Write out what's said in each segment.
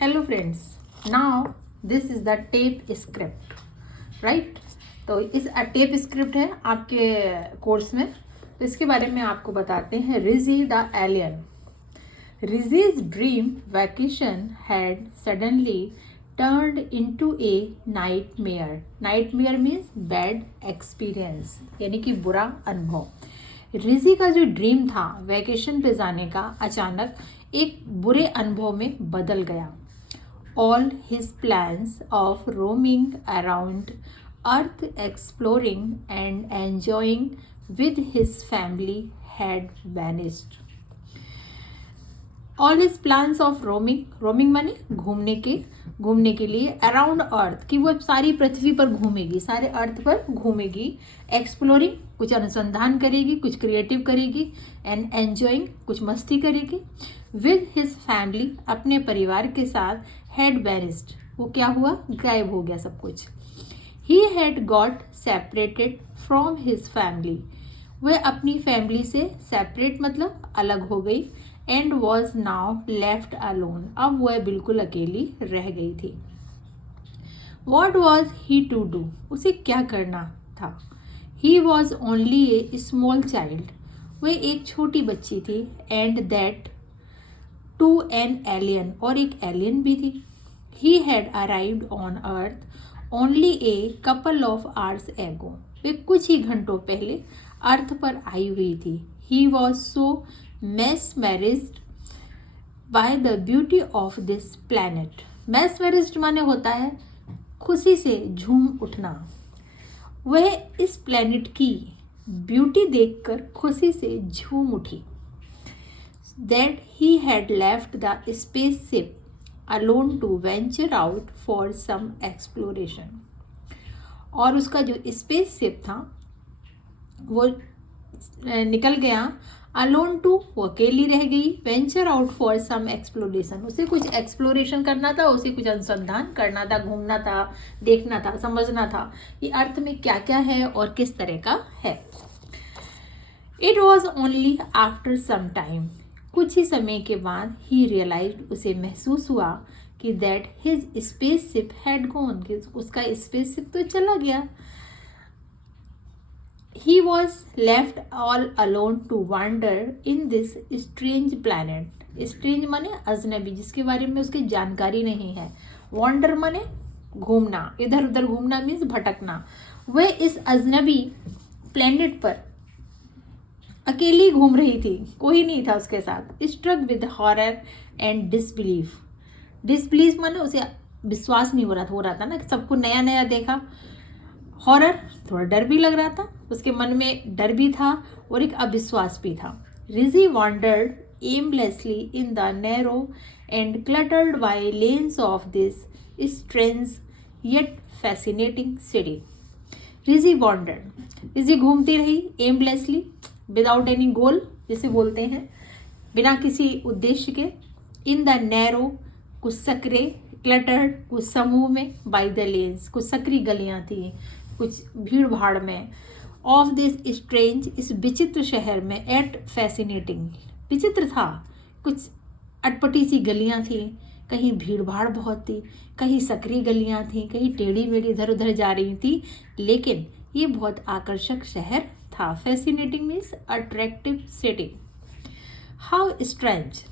Hello friends, now this is the tape script, right. तो इस tape script है आपके कोर्स में। तो इसके बारे में आपको बताते हैं। Rizzy the alien. Rizzy's dream vacation had suddenly turned into a nightmare. Nightmare means bad experience, यानी कि बुरा अनुभव। रिजी का जो ड्रीम था वैकेशन पे जाने का अचानक एक बुरे अनुभव में बदल गया। All his plans of roaming around Earth, exploring and enjoying with his family had vanished. All his plans of roaming माने घूमने के लिए अराउंड अर्थ, कि वो सारी पृथ्वी पर घूमेगी, सारे अर्थ पर घूमेगी। एक्सप्लोरिंग, कुछ अनुसंधान करेगी, कुछ क्रिएटिव करेगी। एंड एंजॉइंग, कुछ मस्ती करेगी। विद हिज फैमिली, अपने परिवार के साथ। हैड वैनिस्ड, वो क्या हुआ, गायब हो गया सब कुछ। He had got separated from his family, वह अपनी फैमिली से सेपरेट मतलब अलग हो गई। And was now left alone, अब वह बिल्कुल अकेली रह गई थी। What was he to do, उसे क्या करना था। He was only a small child, वह एक छोटी बच्ची थी। And that to an alien, और एक एलियन भी थी। He had arrived on earth only a couple of hours एगो, वे कुछ ही घंटों पहले अर्थ पर आई हुई थी। He was so mesmerized by the beauty of this planet. mesmerized माने होता है खुशी से झूम उठना। वह इस प्लैनेट की ब्यूटी देखकर खुशी से झूम उठी। That he had left the spaceship alone to venture out for some exploration. और उसका जो स्पेसशिप था वो निकल गया। अलोन टू, वो अकेली रह गई। Venture out for some exploration, उसे कुछ एक्सप्लोरेशन करना था, उसे कुछ अनुसंधान करना था, घूमना था, देखना था, समझना था कि अर्थ में क्या क्या है और किस तरह का है। It was only after some time, कुछ ही समय के बाद ही रियलाइज्ड, उसे महसूस हुआ कि that his spaceship had gone, कि उसका स्पेसशिप तो चला गया। He was left all alone to wander in this strange planet. Strange माने अजनबी, जिसके बारे में उसकी जानकारी नहीं है। Wander माने घूमना, इधर उधर घूमना मीन्स भटकना। वह इस अजनबी प्लेनेट पर अकेली घूम रही थी, कोई नहीं था उसके साथ। Struck with horror and disbelief. Disbelief माने उसे विश्वास नहीं हो रहा था ना, सबको नया नया देखा। हॉरर, थोड़ा डर भी लग रहा था, उसके मन में डर भी था और एक अविश्वास भी था। Rizzy wandered aimlessly in the narrow and cluttered bylanes of this strange yet fascinating city. Rizzy wandered, Rizzy घूमती रही, एमलेसली विदाउट एनी गोल जिसे बोलते हैं, बिना किसी उद्देश्य के। इन द नैरो, कुछ सकरे, क्लटर्ड, कुछ समूह में, बाय द लेन्स, कुछ सकरी गलियां थी, कुछ भीड़ भाड़ में। ऑफ दिस स्ट्रेंज, इस विचित्र शहर में। एट फैसिनेटिंग, विचित्र था, कुछ अटपटी सी गलियां थी, कहीं भीड़ भाड़ बहुत थी, कहीं सकरी गलियां थी, कहीं टेढ़ी मेढ़ी इधर उधर जा रही थी, लेकिन ये बहुत आकर्षक शहर था। Fascinating means attractive city. How strange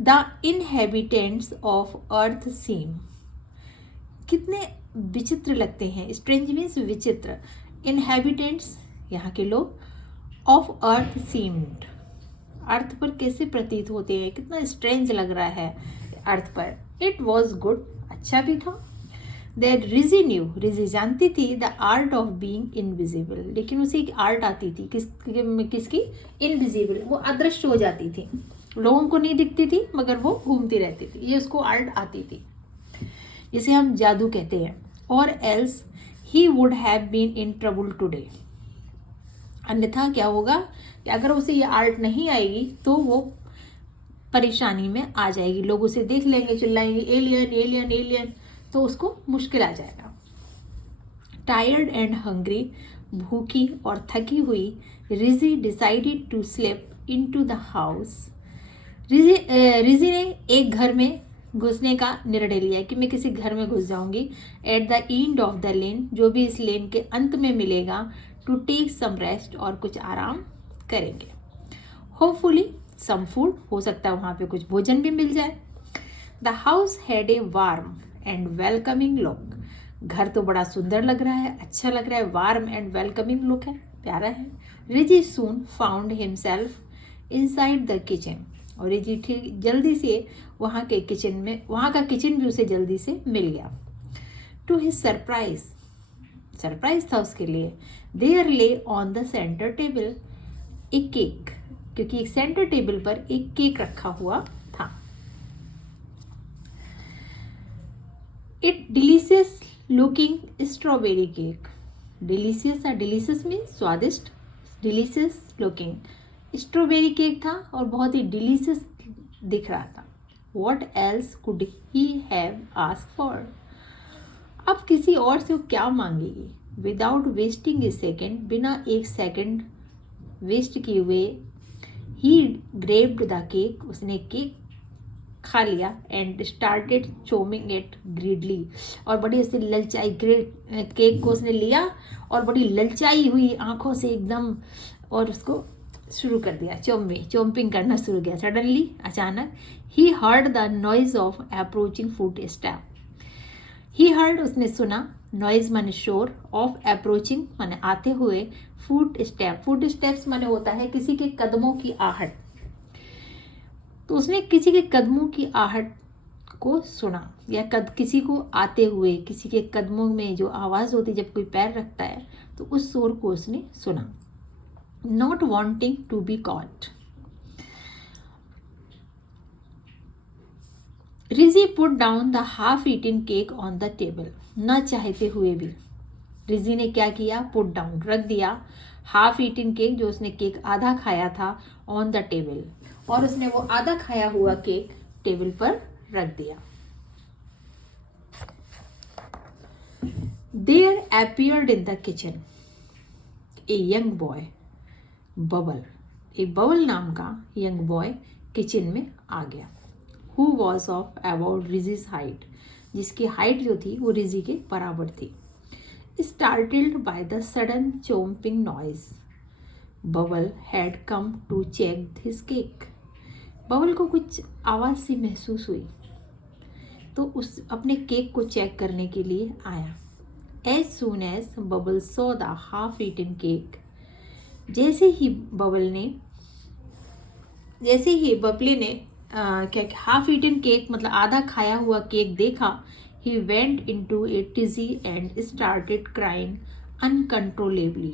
the inhabitants of Earth seem, कितने विचित्र लगते हैं। स्ट्रेंज मीन्स विचित्र। इनहेबिटेंट्स, यहाँ के लोग। ऑफ अर्थ सीम्ड, अर्थ पर कैसे प्रतीत होते हैं, कितना स्ट्रेंज लग रहा है अर्थ पर। इट वॉज गुड, अच्छा भी था। दैट रिजी न्यू, रिजी जानती थी the art of being invisible, लेकिन उसे एक आर्ट आती थी, किसकी, इनविजिबल, वो अदृश्य हो जाती थी, लोगों को नहीं दिखती थी मगर वो घूमती रहती थी, ये उसको आर्ट आती थी, जिसे हम जादू कहते हैं। और else he would have been in trouble today, अन्यथा क्या होगा कि अगर उसे ये आर्ट नहीं आएगी तो वो परेशानी में आ जाएगी, लोग उसे देख लेंगे, चिल्लाएंगे एलियन एलियन एलियन, तो उसको मुश्किल आ जाएगा। टायर्ड एंड हंग्री, भूखी और थकी हुई, Rizzy decided to slip into the house Rizzy ने एक घर में घुसने का निर्णय लिया कि मैं किसी घर में घुस जाऊंगी। At the end of the lane, जो भी इस लेन के अंत में मिलेगा, टू टेक सम रेस्ट, और कुछ आराम करेंगे। होपफुली सम फूड, हो सकता है वहाँ पे कुछ भोजन भी मिल जाए। The house had a warm and welcoming look, घर तो बड़ा सुंदर लग रहा है, अच्छा लग रहा है, वार्म एंड वेलकमिंग लुक है, प्यारा है। Rizzy soon found himself inside the kitchen, और रिजी ठीक जल्दी से वहाँ के किचन में, वहाँ का किचन भी उसे जल्दी से मिल गया। टू हिज सरप्राइज, सरप्राइज था उसके लिए, देयर ले on the centre table A cake, क्योंकि एक सेंटर टेबल पर एक केक रखा हुआ था। It delicious looking strawberry cake, delicious है, डिलीशियस मीन स्वादिष्ट, डिलीशियस लुकिंग स्ट्रॉबेरी केक था और बहुत ही डिलीशियस दिख रहा था। What else could he have asked for? अब किसी और से वो क्या मांगेगी? Without wasting a second, बिना एक सेकंड वेस्ट किए हुए, he grabbed the cake, उसने केक खा लिया, and started chewing it greedily, और बड़ी उसने ललचाई, केक को उसने लिया और बड़ी ललचाई हुई आंखों से एकदम, और उसको शुरू कर दिया, चोम्पिंग करना शुरू किया। सडनली, अचानक, he heard the noise of approaching foot step, he heard उसने सुना, नॉइज माने शोर, ऑफ अप्रोचिंग माने आते हुए, फुट स्टेप, फुट स्टेप्स माने होता है किसी के कदमों की आहट, तो उसने किसी के कदमों की आहट को सुना, या किसी को आते हुए, किसी के कदमों में जो आवाज़ होती है जब कोई पैर रखता है, तो उस शोर को उसने सुना। Not wanting to be caught, Rizzy put down the half-eaten cake on the table. न चाहते हुए भी रिजी ने क्या किया, पुट डाउन, रख दिया, हाफ ईटन केक, जो उसने केक आधा खाया था, ऑन द टेबल, और उसने वो आधा खाया हुआ केक टेबल पर रख दिया। There appeared in the kitchen a young boy, Bubble, एक बबल नाम का यंग बॉय किचन में आ गया। Who was of about Rizzy's height, जिसकी हाइट जो थी वो रिजी के बराबर थी। Startled by the sudden chomping noise, Bubble had come to check his cake, Bubble को कुछ आवाज़ सी महसूस हुई, तो उस अपने केक को चेक करने के लिए आया। As soon as Bubble saw the half eaten cake, जैसे ही बबले ने क्या हाफ ईटन केक मतलब आधा खाया हुआ केक देखा, he went into a tizzy and started crying uncontrollably,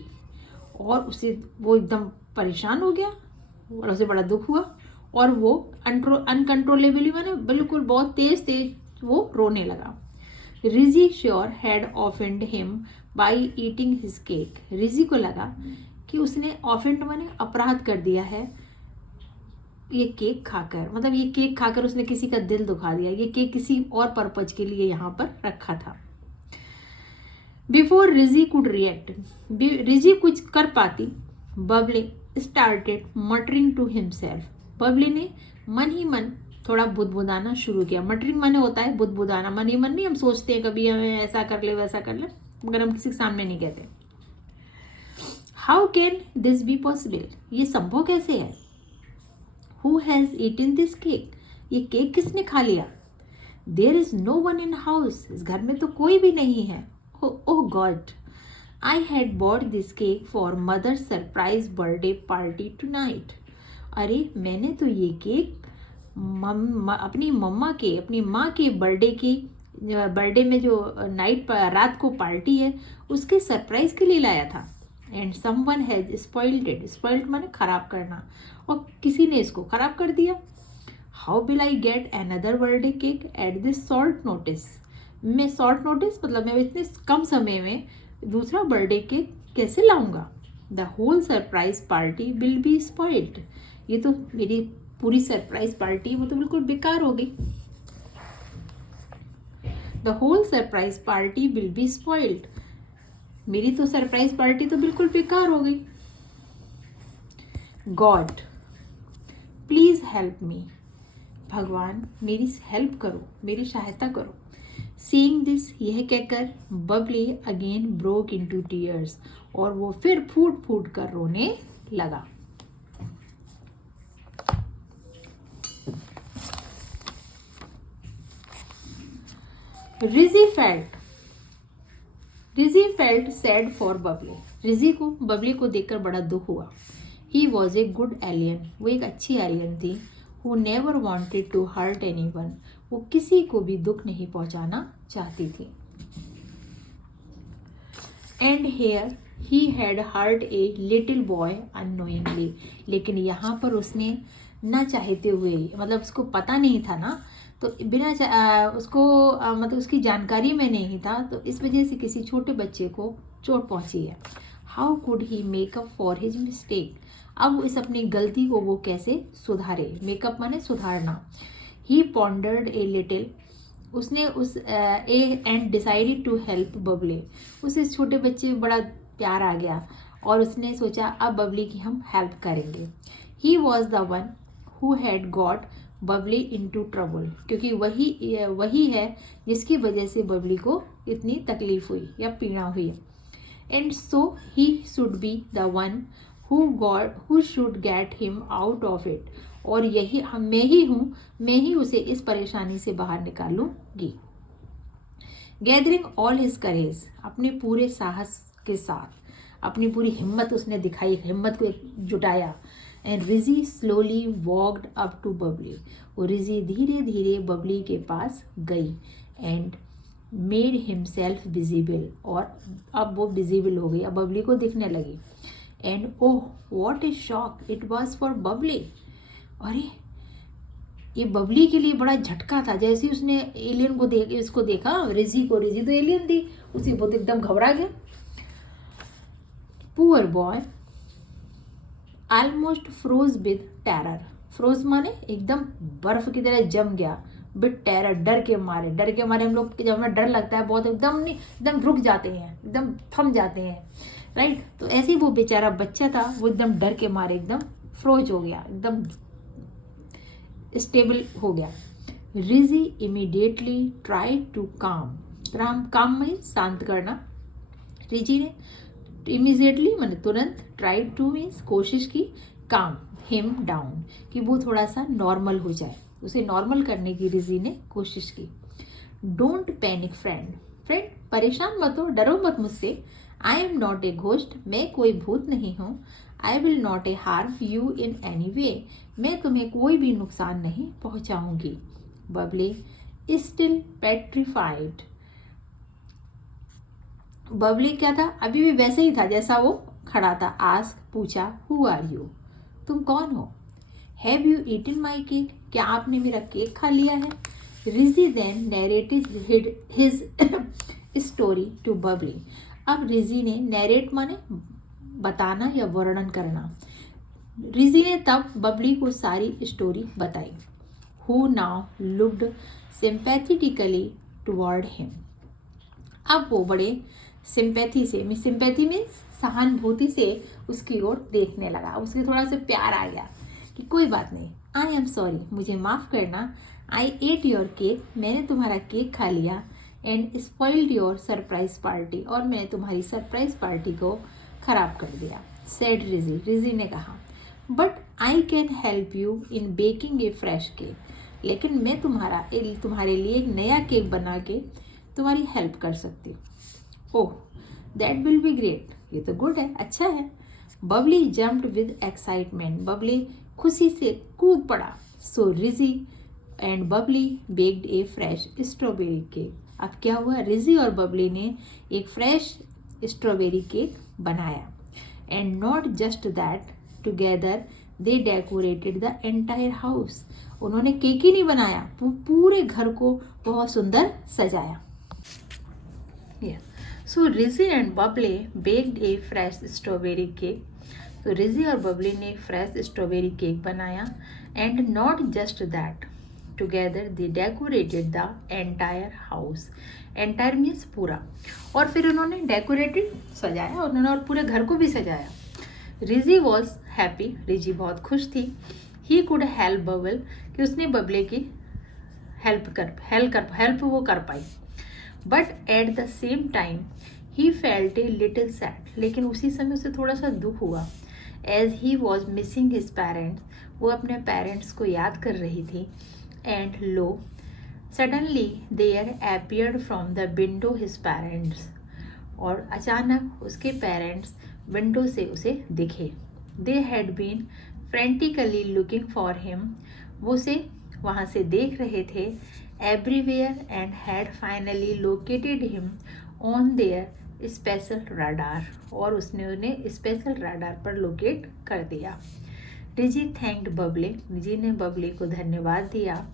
और उसे वो एकदम परेशान हो गया और उसे बड़ा दुख हुआ, और वो अनकंट्रोलेबली माने बिल्कुल बहुत तेज वो रोने लगा। Rizzy sure had offend him by eating his cake, Rizzy को लगा कि उसने ऑफेंड माने अपराध कर दिया है ये केक खाकर, मतलब ये केक खाकर उसने किसी का दिल दुखा दिया, ये केक किसी और पर्पज के लिए यहाँ पर रखा था। Before Riji could react, Riji कुछ कर पाती, बबले स्टार्टेड मटरिंग टू हिमसेल्फ, बबले ने मन ही मन थोड़ा बुदबुदाना शुरू किया। मटरिंग माने होता है बुदबुदाना, मन ही मन नहीं, हम सोचते हैं कभी हमें ऐसा कर ले वैसा कर ले, मगर हम किसी के सामने नहीं कहते। How can this be possible, ये संभव कैसे है। Who has eaten this cake, ये केक किसने खा लिया। There is no one in house, इस घर में तो कोई भी नहीं है। Oh God, I had bought this cake for mother surprise birthday party tonight, अरे मैंने तो ये केक अपनी माँ के बर्थडे में जो रात को पार्टी है उसके सरप्राइज के लिए लाया था। And someone has spoiled it, spoiled माने खराब करना, और किसी ने इसको खराब कर दिया। How will I get another birthday cake at this short notice, मैं शॉर्ट नोटिस मतलब मैं इतने कम समय में दूसरा बर्थडे केक कैसे लाऊंगा। The whole surprise party will be spoiled, ये तो मेरी पूरी सरप्राइज पार्टी वो तो बिल्कुल बेकार हो गई। The whole surprise party will be spoiled, मेरी तो सरप्राइज पार्टी तो बिल्कुल बेकार हो गई। गॉड प्लीज हेल्प मी, भगवान मेरी हेल्प करो, मेरी सहायता करो। सीइंग दिस, यह कहकर Babli again broke into tears, और वो फिर फूट फूट कर रोने लगा। Riji felt sad for Babli. Riji को बबली को देखकर बड़ा दुख हुआ। He was a good alien, वो एक अच्छी एलियन थी। Who never wanted to hurt anyone, वो किसी को भी दुख नहीं पहुंचाना चाहती थी। And here he had hurt a little boy unknowingly, लेकिन यहाँ पर उसने ना चाहते हुए, मतलब उसको पता नहीं था ना, तो बिना उसको मतलब उसकी जानकारी में नहीं था, तो इस वजह से किसी छोटे बच्चे को चोट पहुंची है। How could he make up for his mistake, अब इस अपनी गलती को वो कैसे सुधारे। मेकअप माने सुधारना। ही पॉन्डर्ड ए लिटिल, उसने उस and decided to help Babli, उसे छोटे बच्चे में बड़ा प्यार आ गया और उसने सोचा अब बबली की हम हेल्प करेंगे। He was the one who had got Babli into trouble, क्योंकि वही है जिसकी वजह से बबली को इतनी तकलीफ हुई या पीड़ा हुई। And so he should be the one who should get him out of it, और यही मैं ही उसे इस परेशानी से बाहर निकालूंगी। गैदरिंग ऑल हिज करेज, अपने पूरे साहस के साथ, अपनी पूरी हिम्मत उसने दिखाई, हिम्मत को जुटाया। And Rizzy slowly walked up to Bubbly, और रिजी धीरे धीरे बबली के पास गई। एंड मेड हिमसेल्फ विजिबल, और अब वो विजिबल हो गई, अब बबली को दिखने लगी। And oh what A shock it was for Babli, अरे ये बबली के लिए बड़ा झटका था। जैसे ही उसने एलियन को इसको देखा, रिजी तो एलियन थी, उसे बहुत एकदम घबरा गया। Poor boy almost froze with terror, froze माने एकदम बर्फ की तरह जम गया। विद टेरर, डर के मारे हम लोग, जब हमें डर लगता है बहुत, एकदम रुक जाते हैं, एकदम थम जाते हैं, राइट। तो ऐसे ही वो बेचारा बच्चा था, वो एकदम डर के मारे एकदम फ्रोज हो गया, एकदम स्टेबल हो गया। रिजी इमीडिएटली ट्राई टू काम में शांत करना। रिजी ने इमीडिएटली मैंने तुरंत, ट्राई टू मीन्स कोशिश की, काम हिम डाउन, कि वो थोड़ा सा नॉर्मल हो जाए, उसे नॉर्मल करने की रिजी ने कोशिश की। डोंट पैनिक फ्रेंड, परेशान मत हो, डरो मत मुझसे। I am not a ghost, मैं कोई भूत नहीं हूँ। I will not a harm you in any way, मैं तुम्हें कोई भी नुकसान नहीं पहुंचाऊंगी। बबली स्टिल पेट्रिफाइड, बबली क्या था, अभी भी वैसे ही था जैसा वो खड़ा था। आस्क, पूछा, हु आर यू, तुम कौन हो। Have you eaten my cake, क्या आपने मेरा केक खा लिया है। Rizzy then narrated his story to Bubbly, अब रिजी ने नैरेट माने बताना या वर्णन करना। रिजी ने तब बबली को सारी स्टोरी बताई। Who now looked sympathetically toward him, अब वो बड़े सिंपैथी मीन्स सहानुभूति से उसकी ओर देखने लगा, उसके थोड़ा सा प्यार आ गया कि कोई बात नहीं, आई एम सॉरी, मुझे माफ़ करना। आई एट योर केक, मैंने तुम्हारा केक खा लिया। And spoiled your surprise party, और मैंने तुम्हारी सरप्राइज पार्टी को खराब कर दिया। सेड रिजी ने कहा। But I can help you in baking A fresh cake, लेकिन मैं तुम्हारे लिए एक नया केक बना के तुम्हारी हेल्प कर सकती हूँ। Oh that will be great, ये तो गुड है, अच्छा है। Bubbly jumped with excitement, Bubbly खुशी से कूद पड़ा। So Rizzy and Bubbly baked a fresh strawberry cake, अब क्या हुआ, रिजी और बबली ने एक फ्रेश स्ट्रॉबेरी केक बनाया। And not just that, together they decorated the entire house, उन्होंने केक ही नहीं बनाया, पूरे घर को बहुत सुंदर सजाया। So Rizzy and Bubbly baked a fresh strawberry cake, तो रिजी और बबली ने फ्रेश स्ट्रॉबेरी केक बनाया। And not just that, together they decorated the entire house, entire means पूरा, और फिर उन्होंने डेकोरेटेड सजाया, उन्होंने और पूरे घर को भी सजाया। रिजी वॉज हैप्पी, रिजी बहुत खुश थी। ही कुड हेल्प बबल, कि उसने बबले की हेल्प वो कर पाई। But at the same time he felt a little sad, लेकिन उसी समय उसे थोड़ा सा दुख हुआ। As he was missing his parents, वो अपने पेरेंट्स को याद कर रही थी। And lo suddenly there appeared from the window his parents, और अचानक उसके पेरेंट्स विंडो से उसे दिखे। They had been frantically looking for him, वो उसे वहाँ से देख रहे थे everywhere, and had finally located him on their special radar, और उसने उन्हें स्पेशल रडार पर लोकेट कर दिया। रिजी थैंक्ड बबले, रिजी ने बबले को धन्यवाद दिया।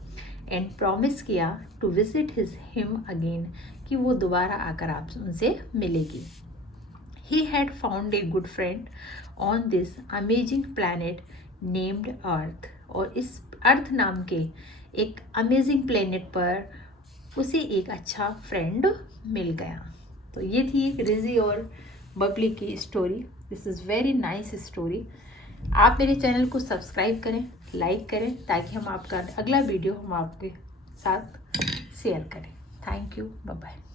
एंड प्रॉमिस किया टू विजिट हिम अगेन, कि वो दोबारा आकर आप उनसे मिलेगी। He had found a good friend on this amazing planet named Earth, और इस अर्थ नाम के एक अमेजिंग प्लेनेट पर उसे एक अच्छा फ्रेंड मिल गया। तो ये थी एक रिजी और बबली की story. This is very nice story. आप मेरे चैनल को सब्सक्राइब करें, लाइक करें, ताकि हम आपका अगला वीडियो हम आपके साथ शेयर करें। Thank you, bye bye.